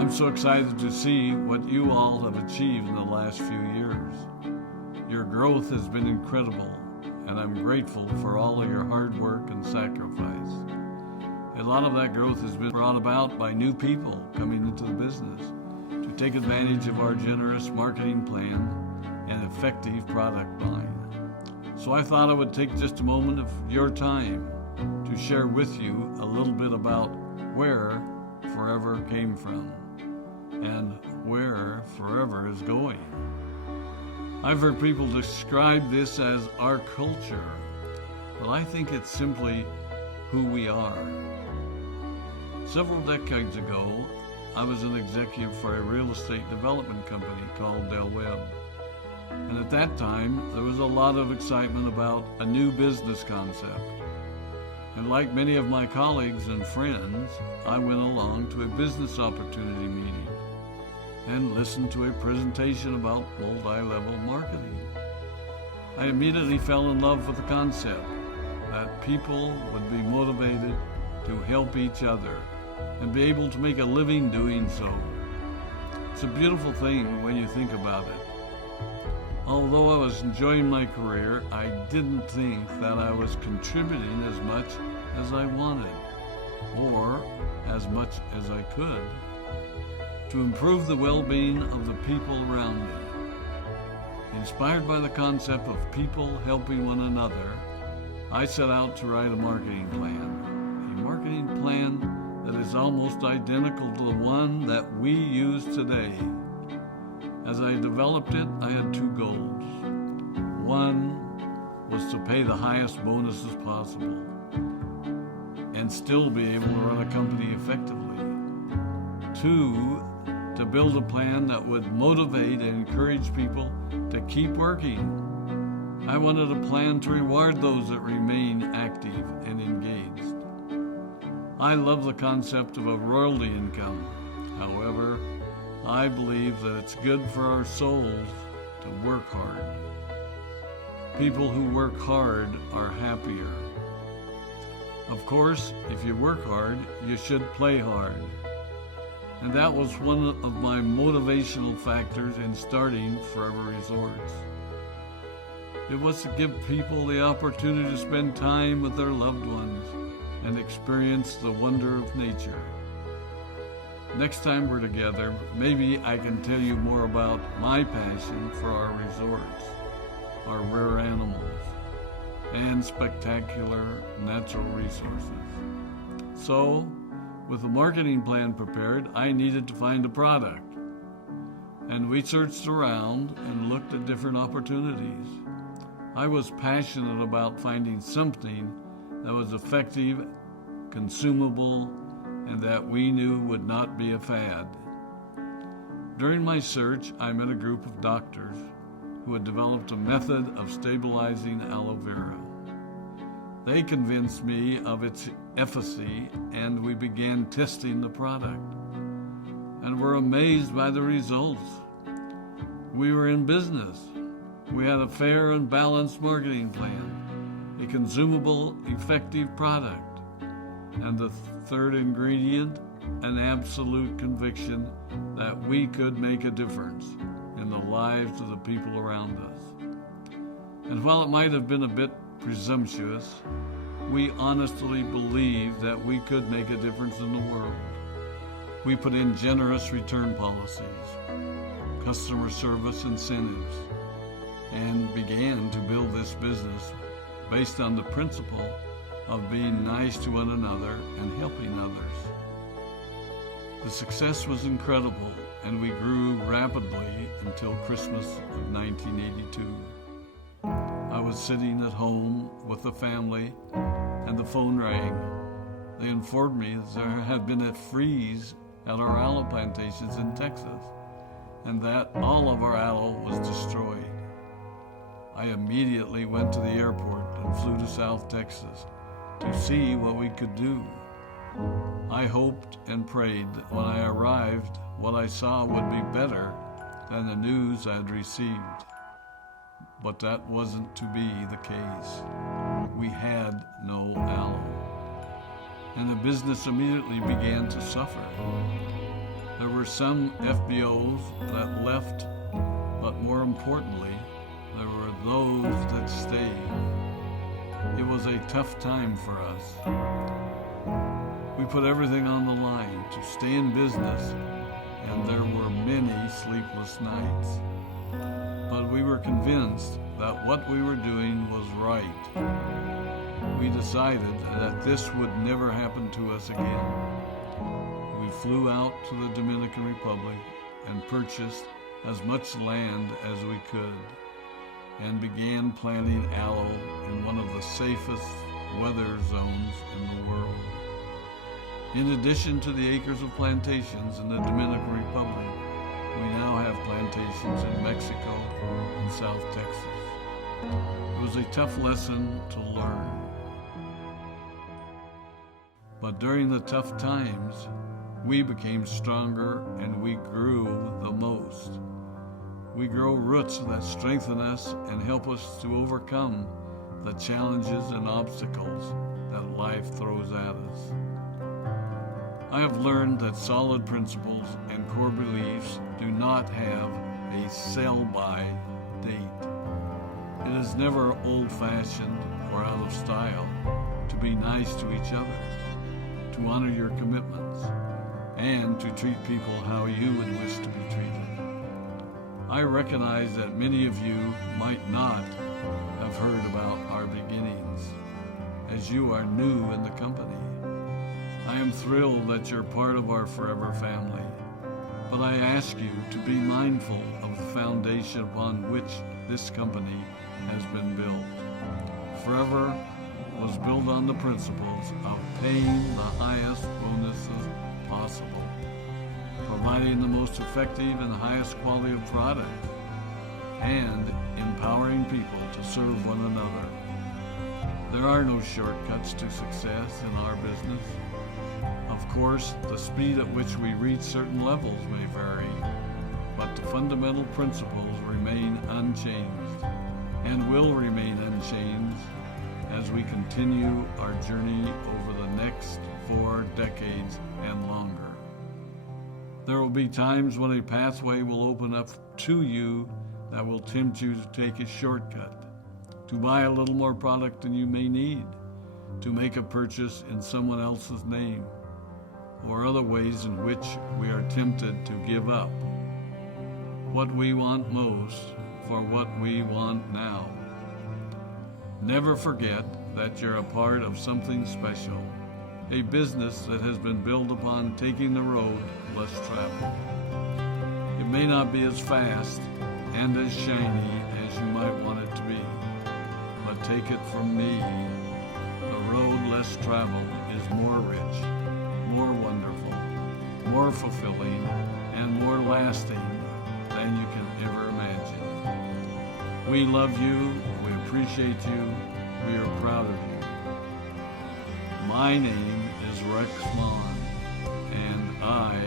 I'm so excited to see what you all have achieved in the last few years. Your growth has been incredible, and I'm grateful for all of your hard work and sacrifice. A lot of that growth has been brought about by new people coming into the business to take advantage of our generous marketing plan and effective product line. So I thought I would take just a moment of your time to share with you a little bit about where Forever came from and where Forever is going. I've heard people describe this as our culture, but I think it's simply who we are. Several decades ago, I was an executive for a real estate development company called Del Webb. And at that time, there was a lot of excitement about a new business concept. And like many of my colleagues and friends, I went along to a business opportunity meeting and listened to a presentation about multi-level marketing. I immediately fell in love with the concept that people would be motivated to help each other and be able to make a living doing so. It's a beautiful thing when you think about it. Although I was enjoying my career, I didn't think that I was contributing as much as I wanted, or as much as I could, to improve the well-being of the people around me. Inspired by the concept of people helping one another, I set out to write a marketing plan that is almost identical to the one that we use today. As I developed it, I had two goals. One was to pay the highest bonuses possible and still be able to run a company effectively. Two, to build a plan that would motivate and encourage people to keep working. I wanted a plan to reward those that remain active and engaged. I love the concept of a royalty income. However, I believe that it's good for our souls to work hard. People who work hard are happier. Of course, if you work hard, you should play hard. And that was one of my motivational factors in starting Forever Resorts. It was to give people the opportunity to spend time with their loved ones and experience the wonder of nature. Next time we're together, maybe I can tell you more about my passion for our resorts, our rare animals, and spectacular natural resources. So, with the marketing plan prepared, I needed to find a product. And we searched around and looked at different opportunities. I was passionate about finding something that was effective, consumable, and that we knew would not be a fad. During my search, I met a group of doctors who had developed a method of stabilizing aloe vera. They convinced me of its efficacy, and we began testing the product, and were amazed by the results. We were in business. We had a fair and balanced marketing plan, a consumable, effective product, and the third ingredient, an absolute conviction that we could make a difference in the lives of the people around us. And while it might have been a bit presumptuous, we honestly believed that we could make a difference in the world. We put in generous return policies, customer service incentives, and began to build this business based on the principle of being nice to one another and helping others. The success was incredible, and we grew rapidly until Christmas of 1982. I was sitting at home with the family, and the phone rang. They informed me that there had been a freeze at our aloe plantations in Texas, and that all of our aloe was destroyed. I immediately went to the airport and flew to South Texas to see what we could do. I hoped and prayed that when I arrived, what I saw would be better than the news I had received. But that wasn't to be the case. We had no aloe, and the business immediately began to suffer. There were some FBOs that left, but more importantly, there were those that stayed. It was a tough time for us. We put everything on the line to stay in business, and there were many sleepless nights. But we were convinced that what we were doing was right. We decided that this would never happen to us again. We flew out to the Dominican Republic and purchased as much land as we could and began planting aloe in one of the safest weather zones in the world. In addition to the acres of plantations in the Dominican Republic, we now have plantations in Mexico and South Texas. It was a tough lesson to learn. But during the tough times, we became stronger and we grew the most. We grow roots that strengthen us and help us to overcome the challenges and obstacles that life throws at us. I have learned that solid principles and core beliefs do not have a sell-by date. It is never old-fashioned or out of style to be nice to each other, to honor your commitments, and to treat people how you would wish to be treated. I recognize that many of you might not have heard about our beginnings, as you are new in the company. I am thrilled that you're part of our forever family, but I ask you to be mindful of the foundation upon which this company has been built. Forever was built on the principles of paying the highest bonuses possible, providing the most effective and highest quality of product, and empowering people to serve one another. There are no shortcuts to success in our business. Of course, the speed at which we reach certain levels may vary, but the fundamental principles remain unchanged and will remain unchanged as we continue our journey over the next 4 decades and longer. There will be times when a pathway will open up to you that will tempt you to take a shortcut, to buy a little more product than you may need, to make a purchase in someone else's name, or other ways in which we are tempted to give up what we want most for what we want now. Never forget that you're a part of something special, a business that has been built upon taking the road less traveled. It may not be as fast and as shiny as you might want it to be, but take it from me, the road less traveled is more rich, more wonderful, more fulfilling, and more lasting than you can ever imagine. We love you, we appreciate you, we are proud of you. My name is Rex Maughan, and I